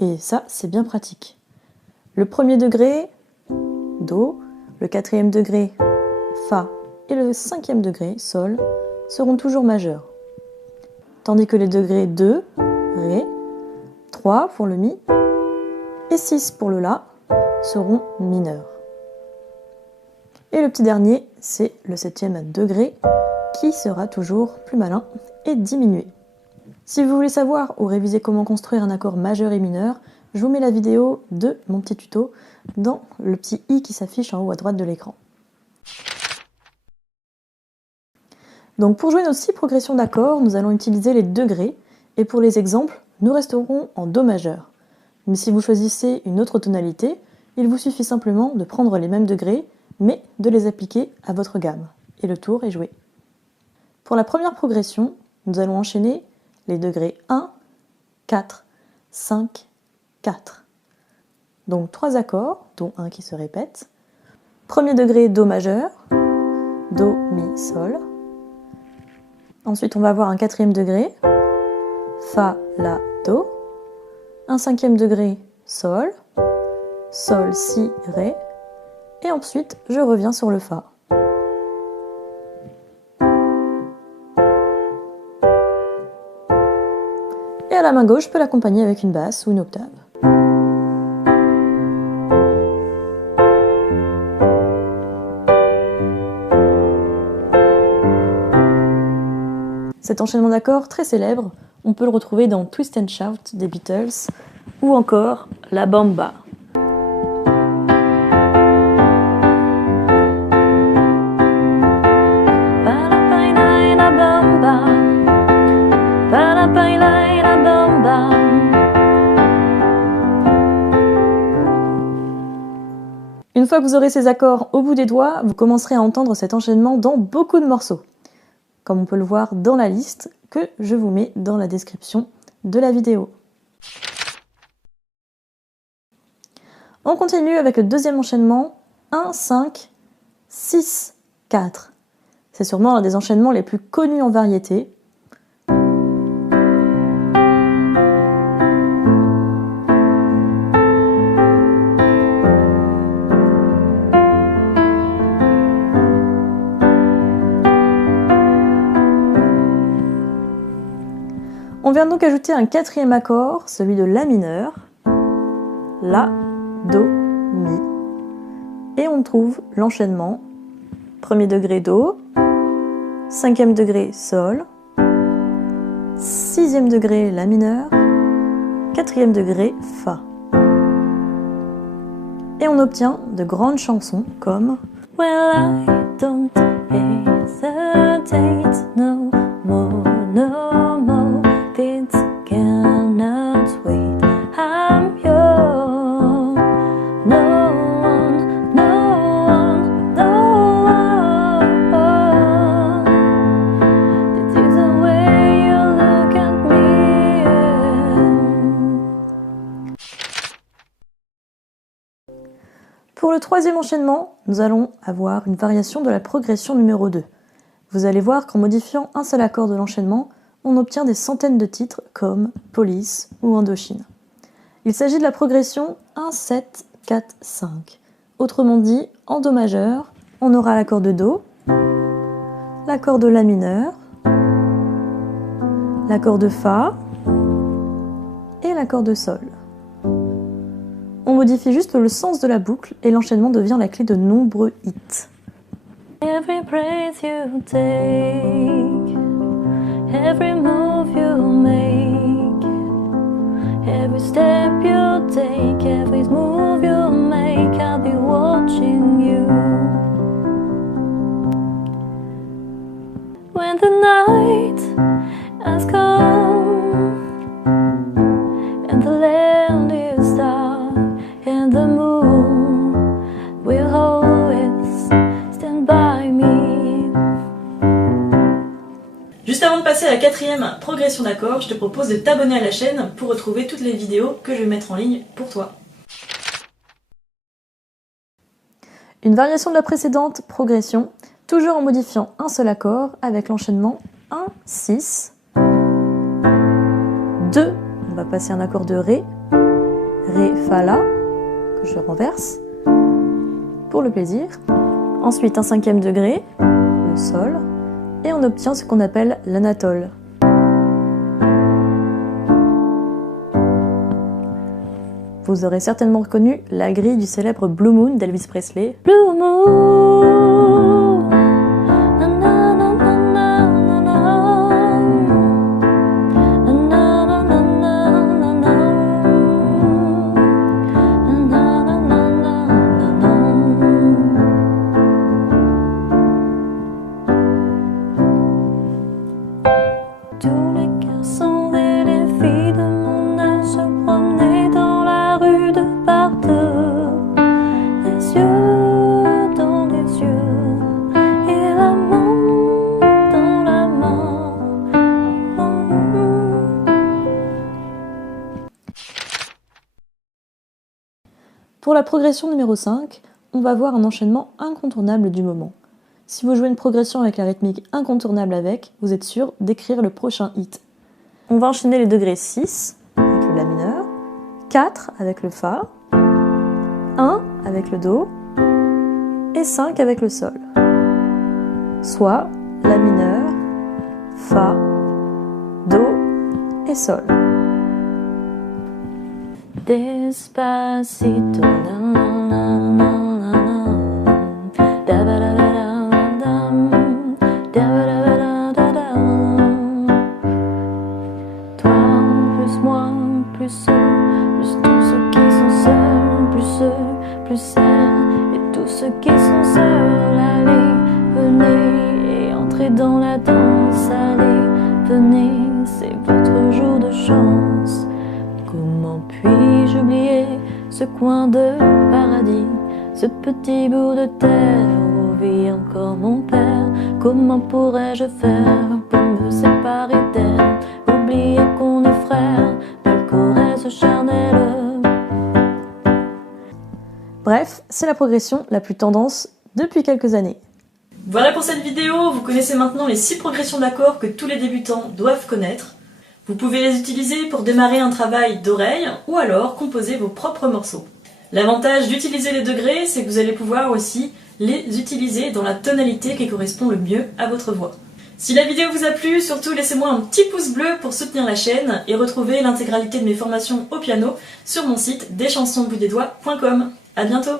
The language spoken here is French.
et ça c'est bien pratique. Le premier degré, Do, le quatrième degré, Fa, et le cinquième degré, Sol, seront toujours majeurs. Tandis que les degrés 2, Ré, 3 pour le Mi, et 6 pour le La, seront mineurs. Et le petit dernier, c'est le septième degré, qui sera toujours plus malin et diminué. Si vous voulez savoir ou réviser comment construire un accord majeur et mineur, je vous mets la vidéo de mon petit tuto dans le petit i qui s'affiche en haut à droite de l'écran. Donc pour jouer nos 6 progressions d'accords, nous allons utiliser les degrés, et pour les exemples, nous resterons en Do majeur. Mais si vous choisissez une autre tonalité, il vous suffit simplement de prendre les mêmes degrés, mais de les appliquer à votre gamme. Et le tour est joué. Pour la première progression, nous allons enchaîner les degrés 1, 4, 5, 4. Donc 3 accords, dont un qui se répète. Premier degré Do majeur, Do, Mi, Sol. Ensuite on va avoir un quatrième degré, Fa, La, Do. Un cinquième degré, Sol, Sol, Si, Ré. Et ensuite je reviens sur le Fa. Et à la main gauche, je peux l'accompagner avec une basse ou une octave. Cet enchaînement d'accords très célèbre, on peut le retrouver dans Twist and Shout des Beatles ou encore La Bamba. Une fois que vous aurez ces accords au bout des doigts, vous commencerez à entendre cet enchaînement dans beaucoup de morceaux, comme on peut le voir dans la liste que je vous mets dans la description de la vidéo. On continue avec le deuxième enchaînement, 1, 5, 6, 4. C'est sûrement l'un des enchaînements les plus connus en variété. On vient donc ajouter un quatrième accord, celui de La mineur, La, Do, Mi. Et on trouve l'enchaînement, premier degré Do, cinquième degré Sol, sixième degré La mineur, quatrième degré Fa. Et on obtient de grandes chansons comme Well, I don't hesitate no more, no more. It cannot wait. I'm yours. No one, no one, no one. This is the way you look at me. Pour le troisième enchaînement, nous allons avoir une variation de la progression numéro 2. Vous allez voir qu'en modifiant un seul accord de l'enchaînement, on obtient des centaines de titres comme Police ou Indochine. Il s'agit de la progression 1, 7, 4, 5. Autrement dit, en Do majeur, on aura l'accord de Do, l'accord de La mineur, l'accord de Fa et l'accord de Sol. On modifie juste le sens de la boucle et l'enchaînement devient la clé de nombreux hits. Every breath you take, every move you make, every step you take, every move you make, I'll be watching you. When the night has come and the land is dark and the moon will always stand by me. Juste avant de passer à la quatrième progression d'accords, je te propose de t'abonner à la chaîne pour retrouver toutes les vidéos que je vais mettre en ligne pour toi. Une variation de la précédente progression, toujours en modifiant un seul accord avec l'enchaînement 1, 6, 2, on va passer un accord de Ré, Ré, Fa, La, que je renverse, pour le plaisir. Ensuite un 5e degré, le Sol, et on obtient ce qu'on appelle l'anatole. Vous aurez certainement reconnu la grille du célèbre Blue Moon d'Elvis Presley. Blue Moon, na, na, na, na, na, na, na, na, na, na, tous les garçons et les filles de mon âge se promenaient dans la rue de partout, les yeux dans les yeux et la main dans la main. Pour la progression numéro 5, on va voir un enchaînement incontournable du moment. Si vous jouez une progression avec la rythmique incontournable avec, vous êtes sûr d'écrire le prochain hit. On va enchaîner les degrés 6 avec le La mineur, 4 avec le Fa, 1 avec le Do et 5 avec le Sol. Soit La mineur, Fa, Do et Sol. Despacito, toi plus moi plus eux, plus tous ceux qui sont seuls, plus eux, plus celles et tous ceux qui sont seuls. Allez, venez et entrez dans la danse. Allez, venez, c'est votre jour de chance. Comment puis-je oublier ce coin de paradis, ce petit bout de terre où vit encore mon père? Comment pourrais-je faire pour me séparer d'elle? Oublier qu'on est frères, belle caresse charnelle. Bref, c'est la progression la plus tendance depuis quelques années. Voilà pour cette vidéo, vous connaissez maintenant les 6 progressions d'accords que tous les débutants doivent connaître. Vous pouvez les utiliser pour démarrer un travail d'oreille ou alors composer vos propres morceaux. L'avantage d'utiliser les degrés, c'est que vous allez pouvoir aussi les utiliser dans la tonalité qui correspond le mieux à votre voix. Si la vidéo vous a plu, surtout laissez-moi un petit pouce bleu pour soutenir la chaîne et retrouver l'intégralité de mes formations au piano sur mon site deschansonsboutdesdoigts.com. À bientôt!